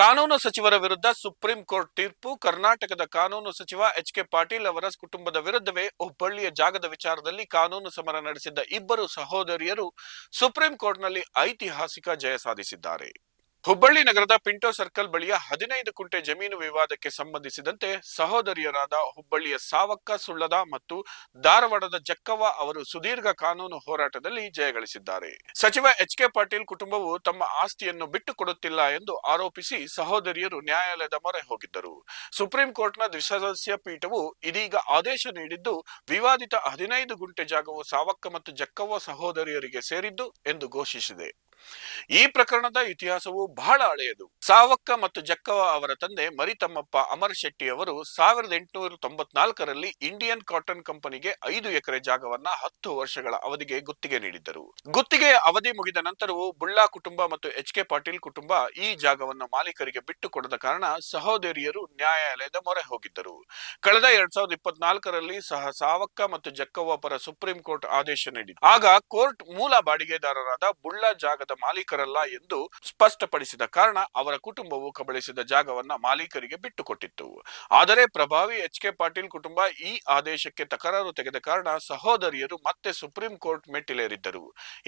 ಕಾನೂನು ಸಚಿವರ ವಿರುದ್ಧ ಸುಪ್ರೀಂ ಕೋರ್ಟ್ ತೀರ್ಪು. ಕರ್ನಾಟಕದ ಕಾನೂನು ಸಚಿವ ಎಚ್.ಕೆ. ಪಾಟೀಲ್ ಅವರ ಕುಟುಂಬದ ವಿರುದ್ಧವೇ ಹುಬ್ಬಳ್ಳಿಯ ಜಾಗದ ವಿಚಾರದಲ್ಲಿ ಕಾನೂನು ಸಮರ ನಡೆಸಿದ್ದ ಇಬ್ಬರು ಸಹೋದರಿಯರು ಸುಪ್ರೀಂ ಕೋರ್ಟ್ನಲ್ಲಿ ಐತಿಹಾಸಿಕ ಜಯ ಸಾಧಿಸಿದ್ದಾರೆ. ಹುಬ್ಬಳ್ಳಿ ನಗರದ ಪಿಂಟೋ ಸರ್ಕಲ್ ಬಳಿಯ 15 ಕುಂಟೆ ಜಮೀನು ವಿವಾದಕ್ಕೆ ಸಂಬಂಧಿಸಿದಂತೆ ಸಹೋದರಿಯರಾದ ಹುಬ್ಬಳ್ಳಿಯ ಸಾವಕ್ಕ ಸುಳ್ಳದ ಮತ್ತು ಧಾರವಾಡದ ಜಕ್ಕವ್ವ ಅವರು ಸುದೀರ್ಘ ಕಾನೂನು ಹೋರಾಟದಲ್ಲಿ ಜಯಗಳಿಸಿದ್ದಾರೆ. ಸಚಿವ ಎಚ್.ಕೆ. ಪಾಟೀಲ್ ಕುಟುಂಬವು ತಮ್ಮ ಆಸ್ತಿಯನ್ನು ಬಿಟ್ಟು ಕೊಡುತ್ತಿಲ್ಲ ಎಂದು ಆರೋಪಿಸಿ ಸಹೋದರಿಯರು ನ್ಯಾಯಾಲಯದ ಮೊರೆ ಹೋಗಿದ್ದರು. ಸುಪ್ರೀಂ ಕೋರ್ಟ್ನ ದ್ವಿಸದಸ್ಯ ಪೀಠವು ಇದೀಗ ಆದೇಶ ನೀಡಿದ್ದು, ವಿವಾದಿತ 15 ಗುಂಟೆ ಜಾಗವು ಸಾವಕ್ಕ ಮತ್ತು ಜಕ್ಕವ್ವ ಸಹೋದರಿಯರಿಗೆ ಸೇರಿದ್ದು ಎಂದು ಘೋಷಿಸಿದೆ. ಈ ಪ್ರಕರಣದ ಇತಿಹಾಸವು ಬಹಳ ಹಳೆಯದು. ಸಾವಕ್ಕ ಮತ್ತು ಜಕ್ಕವ್ವ ಅವರ ತಂದೆ ಮರಿತಮ್ಮಪ್ಪ ಅಮರ್ ಶೆಟ್ಟಿ ಅವರು 1894ರಲ್ಲಿ ಇಂಡಿಯನ್ ಕಾಟನ್ ಕಂಪನಿಗೆ 5 ಎಕರೆ ಜಾಗವನ್ನ 10 ವರ್ಷಗಳ ಅವಧಿಗೆ ಗುತ್ತಿಗೆ ನೀಡಿದ್ದರು. ಗುತ್ತಿಗೆಯ ಅವಧಿ ಮುಗಿದ ನಂತರವೂ ಬುಳ್ಳಾ ಕುಟುಂಬ ಮತ್ತು ಎಚ್.ಕೆ. ಪಾಟೀಲ್ ಕುಟುಂಬ ಈ ಜಾಗವನ್ನು ಮಾಲೀಕರಿಗೆ ಬಿಟ್ಟು ಕೊಡದ ಕಾರಣ ಸಹೋದರಿಯರು ನ್ಯಾಯಾಲಯದ ಮೊರೆ ಹೋಗಿದ್ದರು. ಕಳೆದ 2024ರಲ್ಲಿ ಸಹ ಸಾವಕ್ಕ ಮತ್ತು ಜಕ್ಕವ್ವ ಪರ ಸುಪ್ರೀಂ ಕೋರ್ಟ್ ಆದೇಶ ನೀಡಿತು. ಆಗ ಕೋರ್ಟ್ ಮೂಲ ಬಾಡಿಗೆದಾರರಾದ ಬುಳ್ಳಾ ಜಾಗದ ಮಾಲೀಕರಲ್ಲ ಎಂದು ಸ್ಪಷ್ಟಪಡಿಸಿದ ಕಾರಣ ಅವರ ಕುಟುಂಬವು ಕಬಳಿಸಿದ ಜಾಗವನ್ನ ಮಾಲೀಕರಿಗೆ ಬಿಟ್ಟುಕೊಟ್ಟಿತ್ತು. ಆದರೆ ಪ್ರಭಾವಿ ಎಚ್.ಕೆ. ಪಾಟೀಲ್ ಕುಟುಂಬ ಈ ಆದೇಶಕ್ಕೆ ತಕರಾರು ತೆಗೆದ ಕಾರಣ ಸಹೋದರಿಯರು ಮತ್ತೆ ಸುಪ್ರೀಂ ಕೋರ್ಟ್ ಮೆಟ್ಟಿಲೇರಿದ್ದರು.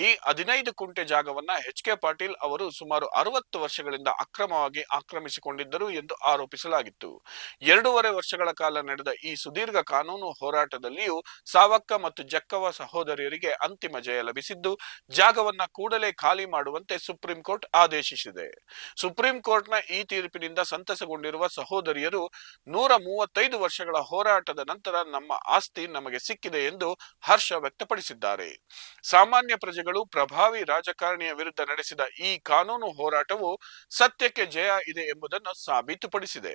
ಈ 15 ಕುಂಟೆ ಜಾಗವನ್ನ ಎಚ್.ಕೆ. ಪಾಟೀಲ್ ಅವರು ಸುಮಾರು 60 ವರ್ಷಗಳಿಂದ ಅಕ್ರಮವಾಗಿ ಆಕ್ರಮಿಸಿಕೊಂಡಿದ್ದರು ಎಂದು ಆರೋಪಿಸಲಾಗಿತ್ತು. 2.5 ವರ್ಷಗಳ ಕಾಲ ನಡೆದ ಈ ಸುದೀರ್ಘ ಕಾನೂನು ಹೋರಾಟದಲ್ಲಿಯೂ ಸಾವಕ್ಕ ಮತ್ತು ಜಕ್ಕವ್ವ ಸಹೋದರಿಯರಿಗೆ ಅಂತಿಮ ಜಯ ಲಭಿಸಿದ್ದು, ಜಾಗವನ್ನ ಕೂಡಲೇ ಖಾಲಿ ಮಾಡುವಂತೆ ಸುಪ್ರೀಂ ಕೋರ್ಟ್ ಆದೇಶಿಸಿದೆ. ಸುಪ್ರೀಂ ಕೋರ್ಟ್ನ ಈ ತೀರ್ಪಿನಿಂದ ಸಂತಸಗೊಂಡಿರುವ ಸಹೋದರಿಯರು 135 ವರ್ಷಗಳ ಹೋರಾಟದ ನಂತರ ನಮ್ಮ ಆಸ್ತಿ ನಮಗೆ ಸಿಕ್ಕಿದೆ ಎಂದು ಹರ್ಷ ವ್ಯಕ್ತಪಡಿಸಿದ್ದಾರೆ. ಸಾಮಾನ್ಯ ಪ್ರಜೆಗಳು ಪ್ರಭಾವಿ ರಾಜಕಾರಣಿಯ ವಿರುದ್ಧ ನಡೆಸಿದ ಈ ಕಾನೂನು ಹೋರಾಟವು ಸತ್ಯಕ್ಕೆ ಜಯ ಇದೆ ಎಂಬುದನ್ನು ಸಾಬೀತುಪಡಿಸಿದೆ.